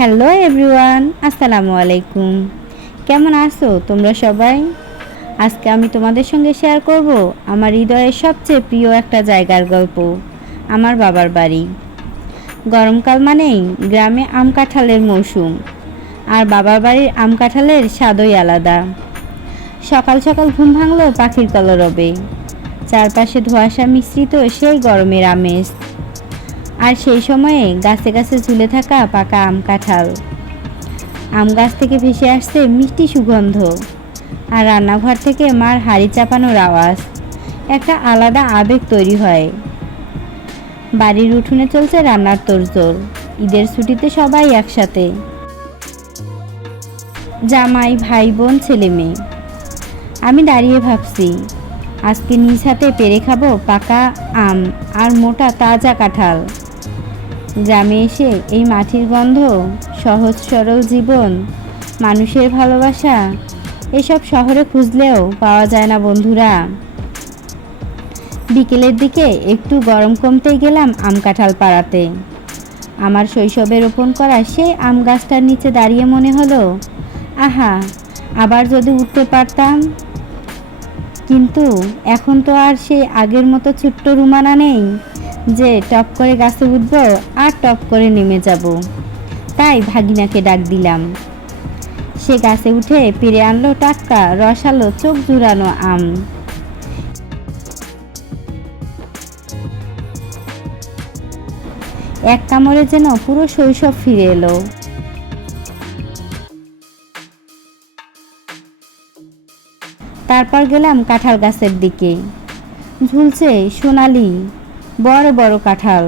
Hello everyone, আসসালামু আলাইকুম। কেমন আছো তোমরা সবাই? আজকে আমি তোমাদের সঙ্গে শেয়ার করব আমার হৃদয়ের সবচেয়ে প্রিয় একটা জায়গার গল্প, আমার বাবার বাড়ি। গরমকাল মানেই গ্রামে আম কাঁঠালের মৌসুম, আর বাবার বাড়ির আম কাঁঠালের স্বাদই আলাদা। সকাল সকাল ঘুম ভাঙলো পাখির কলরবে, চারপাশে ধোঁয়াশা মিশ্রিত সেই গরমের আমেজ। আর সেই সময়ে গাছে গাছে ঝুলে থাকা পাকা আম কাঁঠাল। আম গাছ থেকে ভেসে আসছে মিষ্টি সুগন্ধ আর রান্নাঘর থেকে মার হাড়ি চাপানোর আওয়াজ। একটা আলাদা আবেগ তৈরি হয়। বাড়ির উঠোনে চলছে রান্নার তোড়জোড়। ঈদের ছুটিতে সবাই একসাথে। জামাই, ভাই, বোন, ছেলে, মেয়ে। আমি দাঁড়িয়ে ভাবছি, আজকে নিজ হাতে পেরে খাব পাকা আম আর মোটা তাজা কাঁঠাল। গ্রামে এসে এই মাটির গন্ধ, সহজ সরল জীবন, মানুষের ভালোবাসা, এসব শহরে খুঁজলেও পাওয়া যায় না বন্ধুরা। বিকেলের দিকে একটু গরম কমতেই গেলাম আম কাঁঠাল পাড়াতে। আমার শৈশবে রোপণ করা সেই আম গাছটার নিচে দাঁড়িয়ে মনে হলো, আহা, আবার যদি উঠতে পারতাম। কিন্তু এখন তো আর সেই আগের মতো ছোট্ট রুমানা নেই। যে টপ করে গাছে উঠব আর টপ করে নেমে যাব। তাই ভাগিনাকে ডাক দিলাম। সে গাছে উঠে পেরে আনলো টাটকা, রসালো, চোখ জুড়ানো আম। এক কামড়ে যেন পুরো শৈশব ফিরে এলো। তারপর গেলাম কাঁঠাল গাছের দিকে। ঝুলছে সোনালি বড় বড় কাঁঠাল।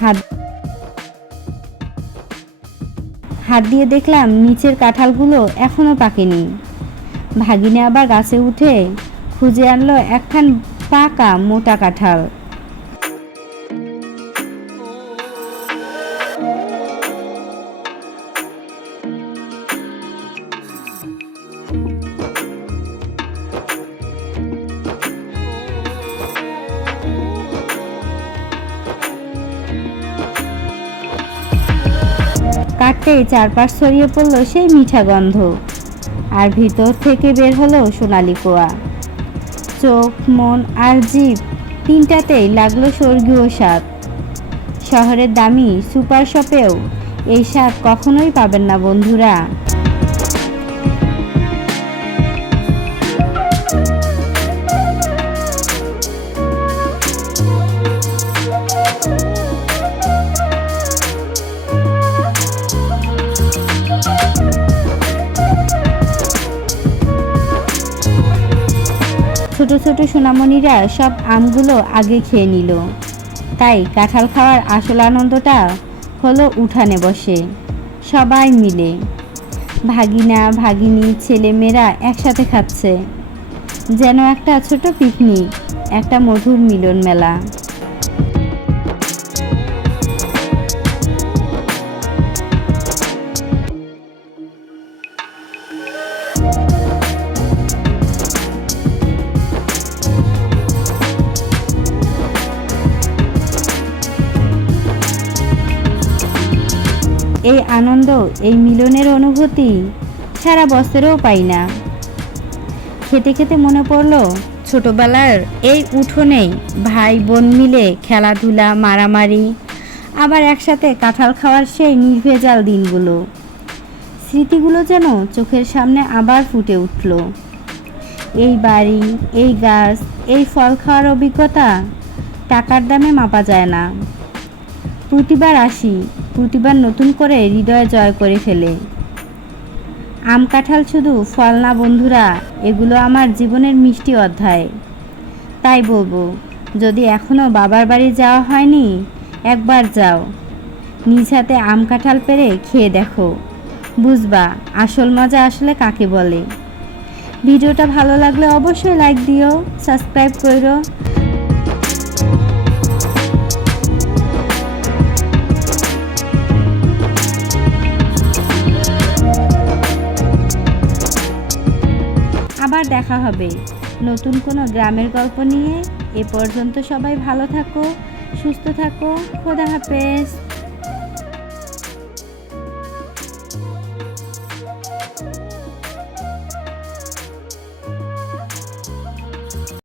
হাত হাত দিয়ে দেখলাম নিচের কাঁঠালগুলো এখনও পাকেনি। ভাগিনে আবার গাছে উঠে খুঁজে আনলো একখান পাকা মোটা কাঁঠাল। কাটতেই চারপাশ ছড়িয়ে পড়ল সেই মিঠা গন্ধ। আর ভিতর থেকে বের হলো সোনালি কোয়া। চোখ, মন আর জীব তিনটাতেই লাগল স্বর্গীয় স্বাদ। শহরের দামি সুপার শপেও এই স্বাদ কখনোই পাবেন না বন্ধুরা। ছোট ছোট সোনামণিরা সব আমগুলো আগে খেয়ে নিল। তাই কাঁঠাল খাওয়ার আসল আনন্দটা হলো উঠানে বসে, সবাই মিলে। ভাগিনা, ভাগিনী, ছেলেমেয়েরা একসাথে খাচ্ছে। যেন একটা ছোট পিকনিক, একটা মধুর মিলন মেলা। এই আনন্দ, এই মিলনের অনুভূতি সারা বছরেও পাই না। খেতে খেতে মনে পড়ল, ছোটবেলার এই উঠোনেই ভাই বোন মিলে খেলাধুলা, মারামারি, আবার একসাথে কাঁঠাল খাওয়ার সেই নির্ভেজাল দিনগুলো। স্মৃতিগুলো যেন চোখের সামনে আবার ফুটে উঠল। এই বাড়ি, এই গাছ, এই ফল খাওয়ার অভিজ্ঞতা টাকার দামে মাপা যায় না। প্রতিবার আসি প্রতিবার নতুন করে হৃদয় জয় করে ফেলে। আম কাঁঠাল শুধু ফল না বন্ধুরা, এগুলো আমার জীবনের মিষ্টি অধ্যায়। তাই বলব, যদি এখনও বাবার বাড়ি যাওয়া হয়নি, একবার যাও। নিজ হাতে আম কাঁঠাল পেরে খেয়ে দেখো। বুঝবা, আসল মজা আসলে কাকে বলে। ভিডিওটা ভালো লাগলে অবশ্যই লাইক দিও সাবস্ক্রাইব করো আবার দেখা হবে। নতুন কোনো গ্রামের গল্প নিয়ে এ পর্যন্ত সবাই ভালো থাকো, সুস্থ থাকো, খোদা হাফেজ।